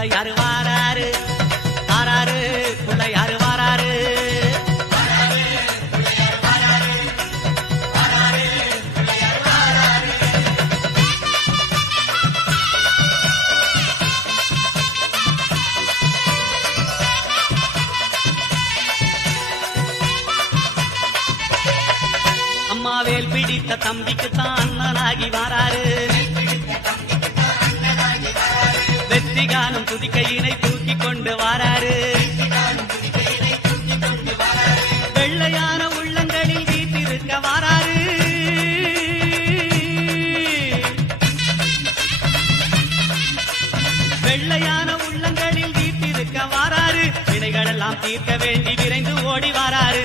பிள்ளையாரு வாராரு வாராரு பிள்ளையாரு வாராரு. அம்மாவேல் பிடித்த தம்பிக்குத்தான் அண்ணனாகி வாராரு. வெற்றி காணும் துதிக்கையினை தூக்கி கொண்டு வாராரு. வெள்ளையான உள்ளங்களில் வீட்டிருக்க வாராரு. வெள்ளையான உள்ளங்களில் வீட்டிருக்க வாராரு. வினைகளெல்லாம் தீர்க்க வேண்டி விரைந்து ஓடி வாராரு.